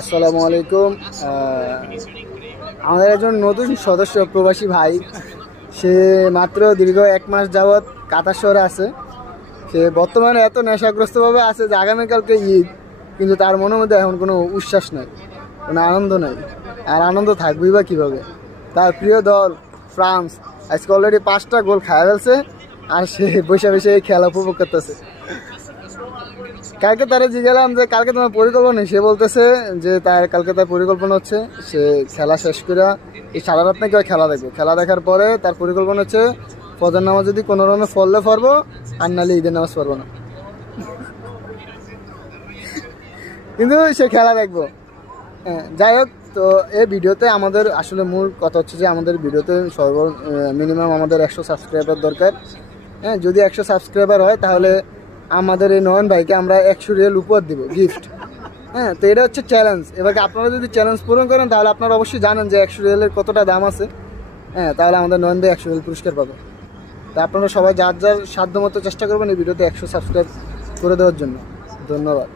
আসসালামু আলাইকুম। আমাদের একজন নতুন সদস্য প্রবাসী ভাই, সে মাত্র দীর্ঘ 1 মাস যাবৎ কাতার শহরে আছে। সে বর্তমানে এত নেশাগ্রস্তভাবে আছে যে আগামীকালকে ঈদ, কিন্তু তার মনের মধ্যে এখন কোনো উচ্ছ্বাস নাই, কোনো আনন্দ নাই। আর আনন্দ থাকবেই বা কীভাবে? তার প্রিয় দল ফ্রান্স আজকে অলরেডি 5টা গোল খাওয়া ফেলছে, আর সে বসে বসে এই খেলা উপভোগ করতেছে। কালকে তারা জিজ্ঞালাম যে কালকে তোমার পরিকল্পনা, সে বলতেছে যে কালকে তার পরিকল্পনা হচ্ছে সে খেলা শেষ করে এই সারা রাত নাকি খেলা দেখবে। খেলা দেখার পরে তার পরিকল্পনা হচ্ছে ফজর নামাজ যদি কোনো রকমে ফললে পারবো, আর নাহলে ঈদের নামাজ পড়বো না, কিন্তু সে খেলা দেখবো। হ্যাঁ, যাই হোক, তো এই ভিডিওতে আমাদের আসলে মূল কথা হচ্ছে যে আমাদের ভিডিওতে মিনিমাম আমাদের 100 সাবস্ক্রাইবার দরকার। হ্যাঁ, যদি 100 সাবস্ক্রাইবার হয় তাহলে আমাদের এই নয়ন ভাইকে আমরা 100 রিয়াল উপহার দিব, গিফট। হ্যাঁ, তো এটা হচ্ছে চ্যালেঞ্জ। এবার আপনারা যদি চ্যালেঞ্জ পূরণ করেন তাহলে আপনারা অবশ্যই জানেন যে 100 রিয়ালের কতটা দাম আছে। হ্যাঁ, তাহলে আমাদের নয়ন ভাই 100 রিয়াল পুরস্কার পাবে। তা আপনারা সবাই যার যার সাধ্য মতো চেষ্টা করবেন এই ভিডিওতে 100 সাবস্ক্রাইব করে দেওয়ার জন্য। ধন্যবাদ।